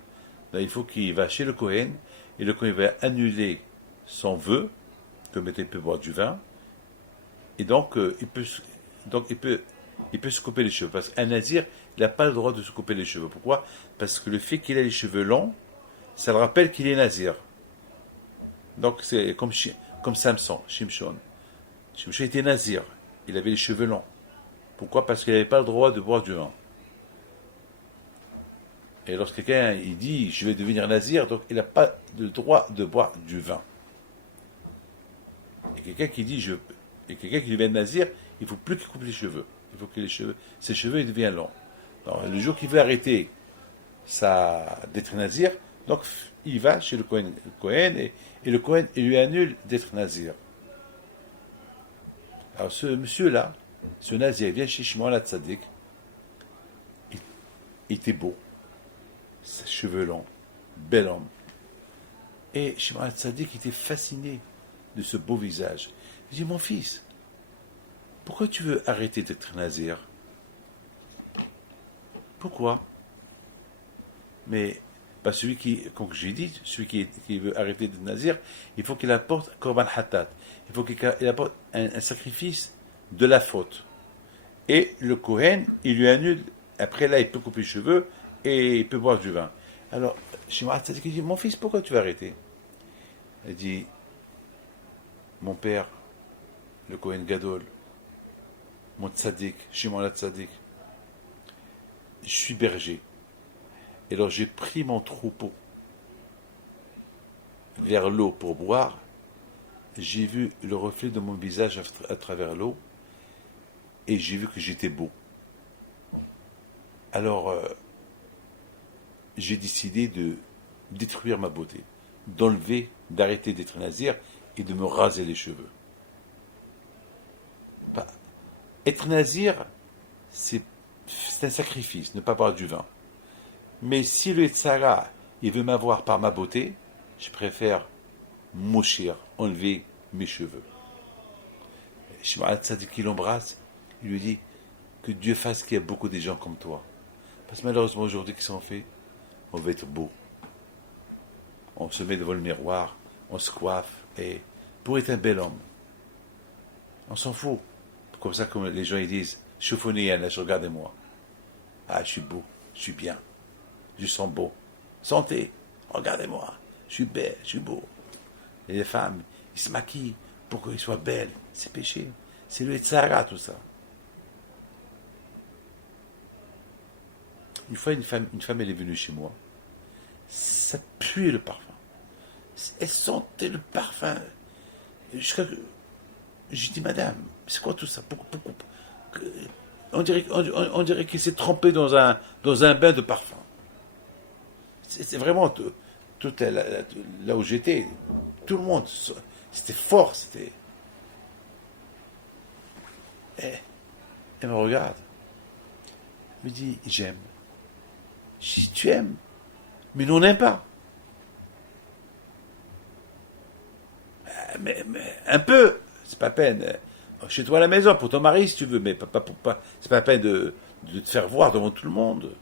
donc il faut qu'il va chez le Kohen, et le Kohen va annuler son vœu, comme il peut boire du vin, et donc il peut se couper les cheveux. Parce qu'un nazir, il n'a pas le droit de se couper les cheveux. Pourquoi? Parce que le fait qu'il ait les cheveux longs, ça le rappelle qu'il est nazir. Donc c'est comme Samson, Shimshon. Shimshon était nazir. Il avait les cheveux longs. Pourquoi? Parce qu'il n'avait pas le droit de boire du vin. Et lorsque quelqu'un il dit je vais devenir nazir, donc il n'a pas le droit de boire du vin. Et quelqu'un qui devient nazir, il ne faut plus qu'il coupe les cheveux. Il faut que ses cheveux ils deviennent longs. Donc, le jour qu'il veut arrêter d'être nazir, donc il va chez le Kohen, et le Kohen il lui annule d'être nazir. Alors ce monsieur-là, ce nazir, vient chez Shimon HaTzadik, il était beau, ses cheveux longs, bel homme. Et Shimon HaTzadik était fasciné de ce beau visage. Il dit, mon fils, pourquoi tu veux arrêter d'être nazir? Pourquoi? Mais celui comme j'ai dit, celui qui veut arrêter d'être nazir, il faut qu'il apporte korban hatat. Il faut qu'il apporte un sacrifice de la faute. Et le Kohen, il lui annule. Après là, il peut couper les cheveux et il peut boire du vin. Alors, Shimon HaTzadik dit, mon fils, pourquoi tu veux arrêter? Il dit, mon père, le Kohen Gadol, mon tzaddik, Shimon HaTzadik, je suis berger. Et alors j'ai pris mon troupeau vers l'eau pour boire. J'ai vu le reflet de mon visage à travers l'eau et j'ai vu que j'étais beau. Alors j'ai décidé de détruire ma beauté, d'arrêter d'être nazir et de me raser les cheveux. Être nazir, c'est un sacrifice, ne pas boire du vin. Mais si le Tzara, il veut m'avoir par ma beauté, je préfère mouchir, enlever mes cheveux. Shimon HaTzadik qui l'embrasse, il lui dit que Dieu fasse qu'il y ait beaucoup de gens comme toi. Parce que malheureusement aujourd'hui, qu'est-ce qu'on fait? On veut être beau. On se met devant le miroir, on se coiffe, et pour être un bel homme, on s'en fout. Comme ça, comme les gens ils disent, chauffonnez, regardez-moi. Ah, je suis beau, je suis bien. Je sens beau. santé, regardez-moi, je suis belle, je suis beau. Et les femmes, ils se maquillent pour qu'ils soient belles. C'est péché. C'est le Tzara, tout ça. Une fois, une femme, elle est venue chez moi. Ça puait le parfum. Elle sentait le parfum. J'ai dit, madame, c'est quoi tout ça? On dirait qu'il s'est trempé dans un bain de parfum. C'est vraiment tout là où j'étais. Tout le monde, c'était fort, c'était. Elle me regarde. Elle me dit, j'aime. Je dis, tu aimes? Mais nous, on n'aime pas. Mais un peu, c'est pas peine. Chez toi à la maison, pour ton mari si tu veux, mais pas, c'est pas peine de te faire voir devant tout le monde.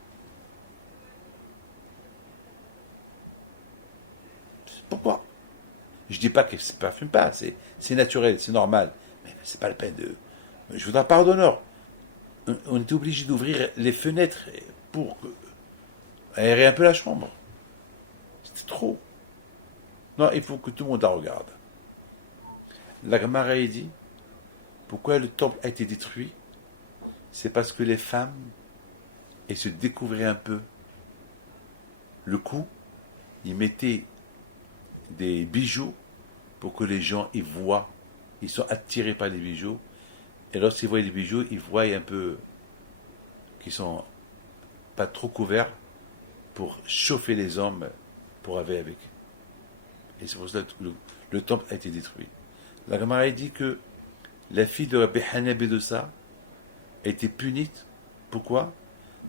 Pourquoi? Je dis pas que ça ne parfume pas, c'est naturel, c'est normal. Mais c'est pas la peine de. Je voudrais pardonneur. On était obligé d'ouvrir les fenêtres pour aérer un peu la chambre. C'était trop. Non, il faut que tout le monde la regarde. La Gemara dit, pourquoi le temple a été détruit? C'est parce que les femmes, elles se découvraient un peu le cou, ils mettaient des bijoux pour que les gens y voient. Ils sont attirés par les bijoux. Et lorsqu'ils voient les bijoux, ils voient un peu qu'ils sont pas trop couverts pour chauffer les hommes pour aller avec. Et c'est pour ça que le temple a été détruit. La Gemara dit que la fille de Rabbi Hanna Bedossa a été punie. Pourquoi?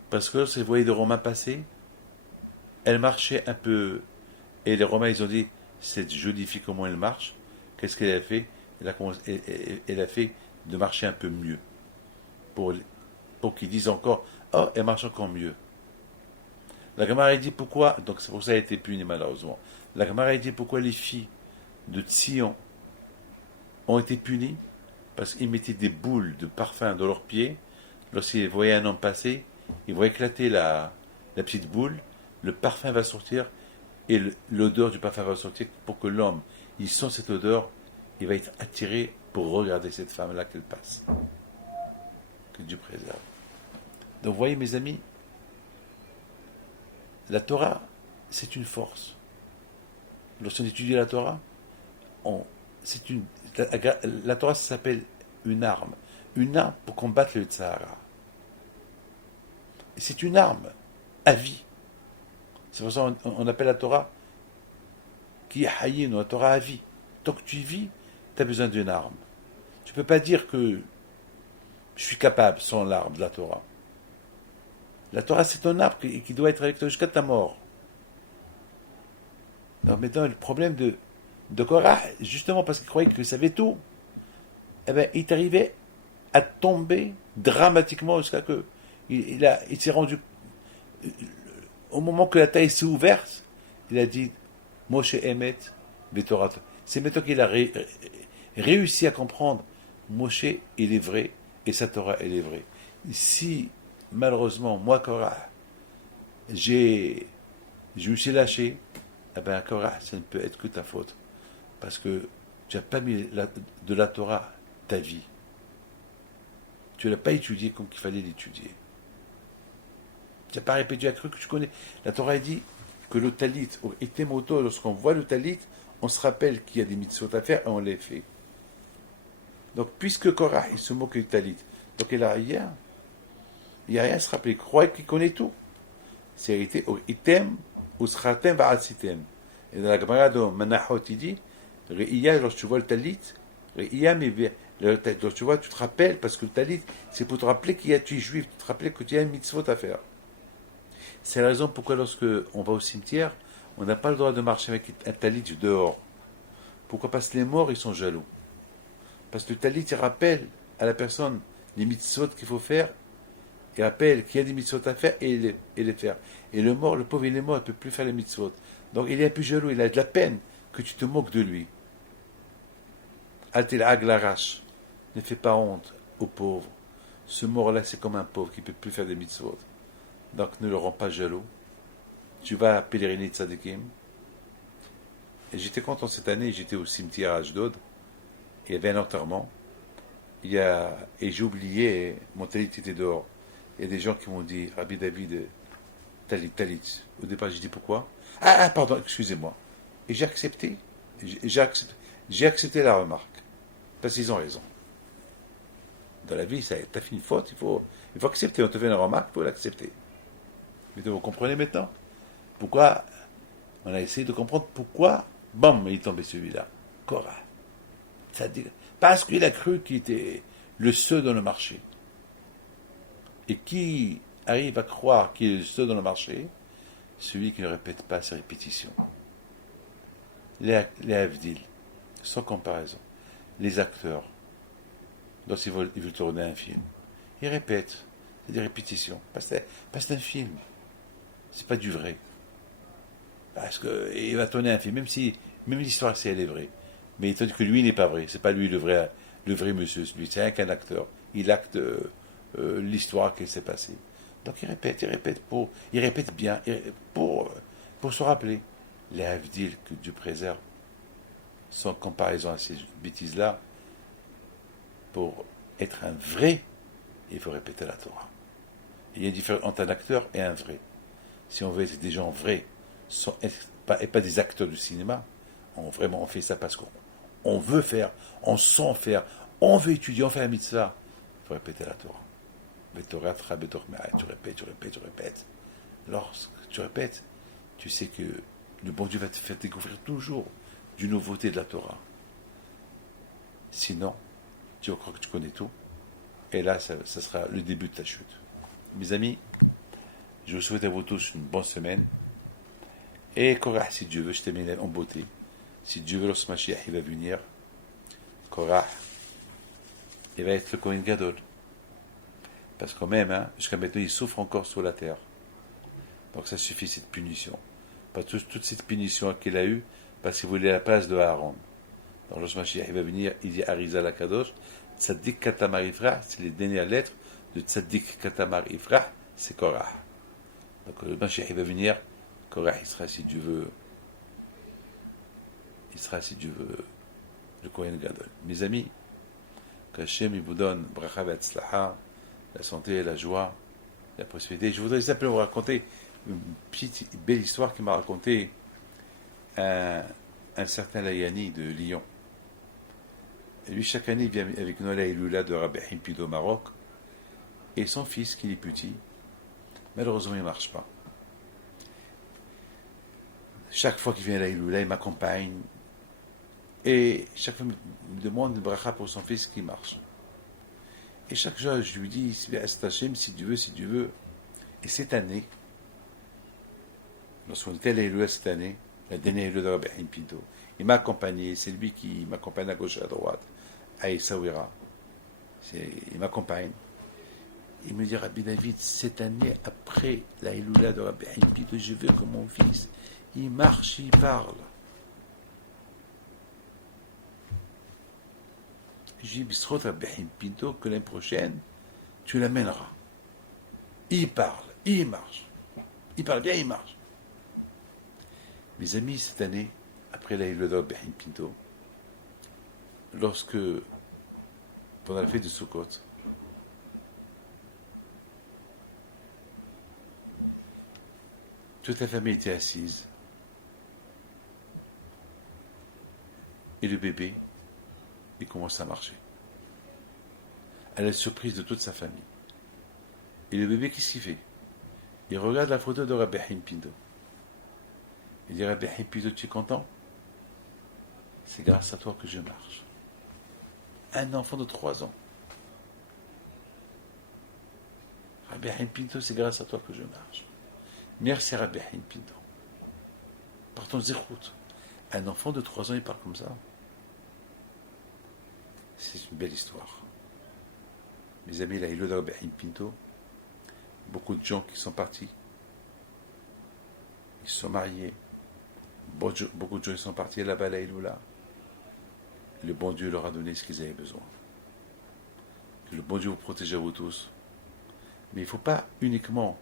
Parce que lorsqu'elle voyait les Romains passer, elle marchait un peu. Et les Romains, ils ont dit, cette jolie fille, comment elle marche? Qu'est-ce qu'elle a fait? Elle a fait de marcher un peu mieux. Pour qu'ils disent encore, oh, elle marche encore mieux. La Gemara dit pourquoi, donc c'est pour ça qu'elle a été punie malheureusement. La Gemara dit pourquoi les filles de Tzion ont été punies? Parce qu'ils mettaient des boules de parfum dans leurs pieds. Lorsqu'ils voyaient un homme passer, ils voient éclater la petite boule, le parfum va sortir et l'odeur du parfum va sortir pour que l'homme, il sent cette odeur, il va être attiré pour regarder cette femme-là qu'elle passe. Que Dieu préserve. Donc vous voyez mes amis, la Torah, c'est une force. Lorsqu'on étudie la Torah, la Torah, ça s'appelle une arme. Une arme pour combattre le Tzahara. C'est une arme à vie. C'est pour ça qu'on appelle la Torah qui est haïn, la Torah à vie. Tant que tu vis, tu as besoin d'une arme. Tu ne peux pas dire que je suis capable sans l'arme de la Torah. La Torah, c'est un arbre qui doit être avec toi jusqu'à ta mort. Alors maintenant, le problème de Korah, justement parce qu'il croyait qu'il savait tout, eh bien, il est arrivé à tomber dramatiquement jusqu'à que il s'est rendu. Au moment que la taille s'est ouverte, il a dit Moshe Emet, Betorat. C'est maintenant qu'il a réussi à comprendre Moshe, il est vrai, et sa Torah, elle est vraie. Si, malheureusement, moi, Korah, je me suis lâché, eh bien, Korah, ça ne peut être que ta faute. Parce que tu n'as pas mis de la Torah ta vie. Tu ne l'as pas étudié comme il fallait l'étudier. Tu n'as pas répété, tu as cru que tu connais. La Torah dit que le talit, et moto, lorsqu'on voit le talit, on se rappelle qu'il y a des mitzvot à faire et on les fait. Donc, puisque Korah, il se moque du talit, donc il n'y a rien à se rappeler. Il croit qu'il connaît tout. C'est hérité, item, ou sratem, va'asitem. Et dans la Gemara de Manachot, il dit, Re'iyah, lorsque tu vois le talit, Re'iyah, mais lorsque tu vois, tu te rappelles, parce que le talit, c'est pour te rappeler tu es juif, tu te rappeler que tu as une mitzvot à faire. C'est la raison pourquoi lorsque on va au cimetière, on n'a pas le droit de marcher avec un talit dehors. Pourquoi? Parce que les morts, ils sont jaloux. Parce que le talit, il rappelle à la personne les mitzvot qu'il faut faire, il rappelle qu'il y a des mitzvot à faire et les faire. Et le mort, le pauvre, il est mort, il ne peut plus faire les mitzvot. Donc il est un peu jaloux, il a de la peine que tu te moques de lui. Altil aglarash, ne fais pas honte aux pauvres. Ce mort-là, c'est comme un pauvre qui ne peut plus faire des mitzvot. Donc ne le rends pas jaloux. tu vas pèleriner tzadikim. Et j'étais content cette année, j'étais au cimetière à Ashdod, il y avait un enterrement, et j'ai oublié, mon talit était dehors. Il y a des gens qui m'ont dit, Rabbi David, talit. Au départ, j'ai dit pourquoi? Pardon, excusez-moi. Et j'ai accepté. J'ai accepté la remarque. Parce qu'ils ont raison. Dans la vie, t'as fait une faute, il faut accepter. On te fait une remarque, il faut l'accepter. Mais vous comprenez maintenant pourquoi on a essayé de comprendre pourquoi, bam, il est tombé celui-là. Korah. Parce qu'il a cru qu'il était le seul dans le marché. Et qui arrive à croire qu'il est le seul dans le marché? Celui qui ne répète pas ses répétitions. Les Avdil, sans comparaison. Les acteurs, lorsqu'ils veulent tourner un film, ils répètent. C'est des répétitions. Parce que c'est un film. C'est pas du vrai. Parce qu'il va tourner un film, même l'histoire, c'est elle est vraie. Mais il dit que lui n'est pas vrai. C'est pas lui le vrai monsieur. Lui, c'est qu'un acteur. Il acte l'histoire qui s'est passée. Donc il répète bien pour se rappeler. Les Havdil, que Dieu préserve, sans comparaison à ces bêtises-là, pour être un vrai, il faut répéter la Torah. Il y a une différence entre un acteur et un vrai. Si on veut être des gens vrais, et pas des acteurs du cinéma, on fait ça parce qu'on veut faire, on sent faire, on veut étudier, on fait la mitzvah. Il faut répéter la Torah. Tu répètes. Lorsque tu répètes, tu sais que le bon Dieu va te faire découvrir toujours d'une nouveauté de la Torah. Sinon, tu vas croire que tu connais tout, et là, ça sera le début de ta chute. Mes amis, je vous souhaite à vous tous une bonne semaine. Et Korah, si Dieu veut, je termine en beauté. Si Dieu veut, lorsque Mashiach il va venir, Korah, il va être le Kohen Gadol. Parce que quand même, jusqu'à maintenant, il souffre encore sur la terre. Donc ça suffit, cette punition. Pas toute cette punition qu'il a eue, parce qu'il voulait la place de Aaron. Donc lorsque Mashiach il va venir, il dit Arizal la Kadosh, Tzaddik Katamar Ifrah, c'est les dernières lettres de Tzaddik Katamar Ifrah, c'est Korah. Donc le Mashiach il va venir, Korah il sera si Dieu veut, le Kohen Gadol. Mes amis, que Hashem il vous donne bracha v'atzlaha, la santé, la joie, la prospérité. Je voudrais simplement vous raconter une petite belle histoire qui m'a raconté un certain Layani de Lyon. Et lui, chaque année, il vient avec Noël et Lula de Rabbi Himpido au Maroc. Et son fils, qui est petit, malheureusement, il ne marche pas. Chaque fois qu'il vient à la Lula, il m'accompagne. Et chaque fois, il me demande une bracha pour son fils qui marche. Et chaque jour, je lui dis, si Dieu veut. Et cette année, lorsqu'on était à la Lula cette année, la dernière Lula de Rabbi Himpido, il m'a accompagné, c'est lui qui m'accompagne à gauche et à droite, à Essaouira. Il m'accompagne. Il me dit, Rabbi David, cette année, après la Iloula de Rabbi Himpido, je veux que mon fils, il marche, il parle. Je dis, Bisrot Rabbi Himpido, que l'année prochaine, tu l'amèneras. Il parle, il marche. Il parle bien, il marche. Mes amis, cette année, après la Iloula de Rabbi Himpido, lorsque, pendant la fête de Sukkot, toute la famille était assise. Et le bébé, il commence à marcher. À la surprise de toute sa famille. Et le bébé, qu'est-ce qu'il fait? Il regarde la photo de Rabbi Himpido. Il dit, Rabbi Himpido, tu es content? C'est grâce à toi que je marche. Un enfant de 3 ans. Rabbi Himpido, c'est grâce à toi que je marche. Merci Rabbi Himpido. Partons zéroute. Un enfant de 3 ans, il parle comme ça. C'est une belle histoire. Mes amis, la Iloula de Rabbi Himpido, beaucoup de gens qui sont partis. Ils se sont mariés. Beaucoup de gens sont partis là-bas à la Iloula. Le bon Dieu leur a donné ce qu'ils avaient besoin. Que le bon Dieu vous protège à vous tous. Mais il ne faut pas uniquement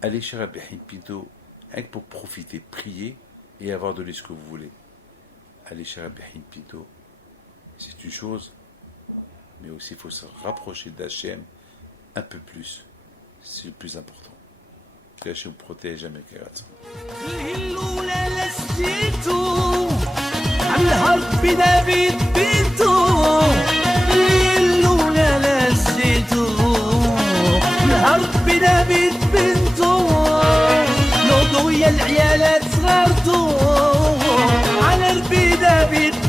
aller chez Rabbi Himpido Rien que pour profiter, prier et avoir de lui ce que vous voulez. Aller chez Rabbi Haïm Pinto, c'est une chose, mais aussi il faut se rapprocher d'Hachem un peu plus. C'est le plus important. Que Hachem vous protège jamais qu'à العيالات صغرتو على ربي دافيد